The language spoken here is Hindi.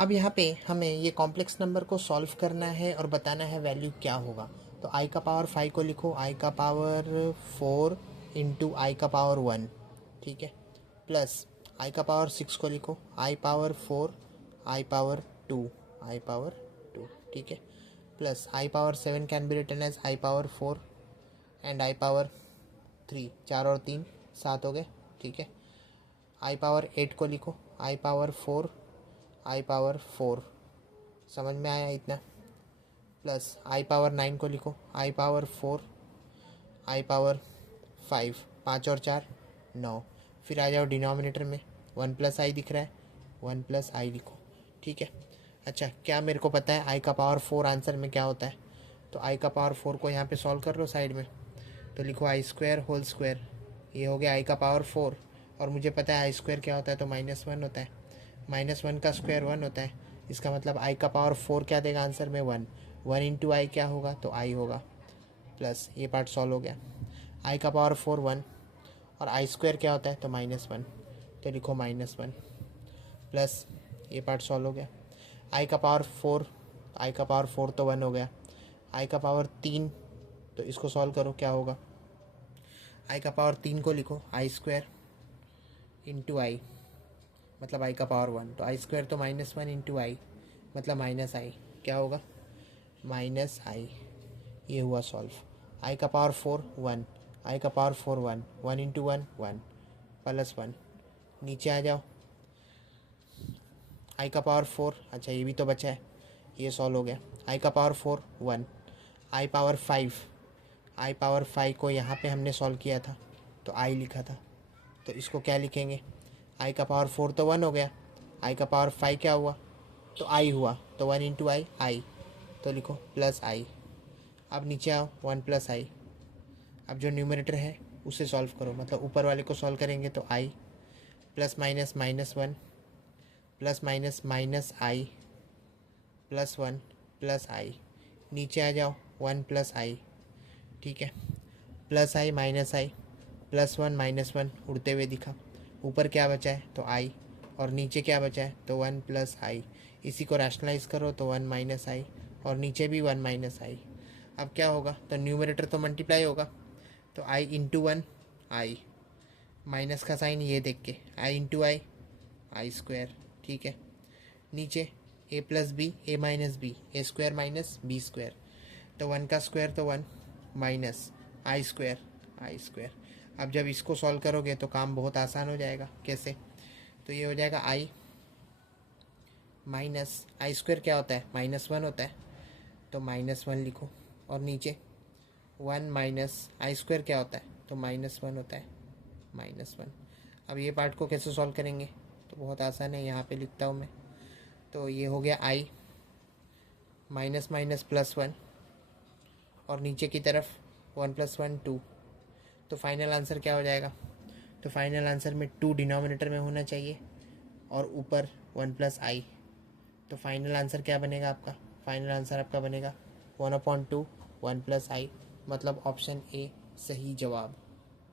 अब यहाँ पे हमें ये कॉम्प्लेक्स नंबर को सॉल्व करना है और बताना है वैल्यू क्या होगा। तो आई का पावर 5 को लिखो आई का पावर 4 इंटू आई का पावर 1, ठीक है, प्लस आई का पावर 6 को लिखो i power 4 i power 2 i power 2, ठीक है, plus i power 7 can be written as i power 4 and i power 3, 4 और 3 7 हो गए, ठीक है। आई पावर 8 को लिखो आई पावर 4 आई पावर 4, समझ में आया इतना, प्लस आई पावर 9 को लिखो आई पावर 4 आई पावर 5, 5 और 4 9, फिर आ जाओ डिनोमिनेटर में 1 प्लस आई दिख रहा है 1 प्लस आई लिखो, ठीक है। अच्छा, क्या मेरे को पता है आई का पावर 4 आंसर में क्या होता है, तो आई का पावर 4 को यहाँ पे सॉल्व कर लो साइड में, तो लिखो आई स्क्वायर होल स्क्वायर, ये हो गया आई का पावर 4, और मुझे पता है आई स्क्वायर क्या होता है, तो -1 होता है, -1 का स्क्वायर 1 होता है, इसका मतलब आई का पावर 4 क्या देगा आंसर में 1, 1 इंटू आई क्या होगा, तो आई होगा, प्लस ये पार्ट सॉल्व हो गया। आई का पावर 4 1 और आई स्क्वायर क्या होता है, तो -1, तो लिखो -1, प्लस ये पार्ट सॉल्व हो गया। आई का पावर 4, आई का पावर 4 तो 1 हो गया, आई का पावर 3, तो इसको सॉल्व करो क्या होगा, आई का पावर 3 को लिखो आई स्क्वायर इंटू आई, मतलब आई का पावर 1, तो आई स्क्वायर तो -1 इंटू आई मतलब माइनस आई, क्या होगा माइनस आई, ये हुआ सॉल्व। आई का पावर 4 1, आई का पावर 4 1, 1 इंटू 1 1 प्लस 1, नीचे आ जाओ आई का पावर 4, अच्छा ये भी तो बचा है, ये सॉल्व हो गया। आई का पावर 4 1, आई पावर 5, आई पावर 5 को यहाँ पे हमने सॉल्व किया था तो आई लिखा था, तो इसको क्या लिखेंगे, आई का पावर 4 तो 1 हो गया, आई का पावर 5 क्या हुआ, तो आई हुआ, तो 1 इंटू आई आई, तो लिखो प्लस आई। अब नीचे आओ 1 प्लस आई, अब जो न्यूमरेटर है उसे सॉल्व करो, मतलब ऊपर वाले को सॉल्व करेंगे तो i plus minus -1 plus minus minus i plus 1 plus i, नीचे आ जाओ 1 प्लस आई, ठीक है, plus i minus i plus 1 -1 उड़ते हुए दिखा, ऊपर क्या बचा है तो आई, और नीचे क्या बचा है तो 1 प्लस आई, इसी को रैशनलाइज करो तो 1 माइनस आई, और नीचे भी 1 माइनस आई। अब क्या होगा, तो न्यूमरेटर तो मल्टीप्लाई होगा, तो आई इंटू 1 आई, माइनस का साइन ये देख के आई इंटू आई आई स्क्वायर, ठीक है, नीचे ए प्लस बी ए माइनस बी ए स्क्वायर माइनस बी स्क्वायर, तो 1 का स्क्वायर तो 1 माइनस आई स्क्वायर आई स्क्वायर। अब जब इसको सॉल्व करोगे तो काम बहुत आसान हो जाएगा, कैसे, तो ये हो जाएगा आई माइनस आई स्क्वायर क्या होता है -1 होता है, तो -1 लिखो, और नीचे 1 माइनस आई स्क्वायर क्या होता है, तो -1 होता है -1। अब ये पार्ट को कैसे सॉल्व करेंगे, तो बहुत आसान है, यहाँ पे लिखता हूँ मैं, तो ये हो गया आई माइनस माइनस +1, और नीचे की तरफ 1 + 1 2, तो फाइनल आंसर क्या हो जाएगा, तो फाइनल आंसर में 2 डिनोमिनेटर में होना चाहिए और ऊपर 1 प्लस आई, तो फाइनल आंसर क्या बनेगा आपका, फाइनल आंसर आपका बनेगा 1/2 1 प्लस आई, मतलब ऑप्शन ए सही जवाब।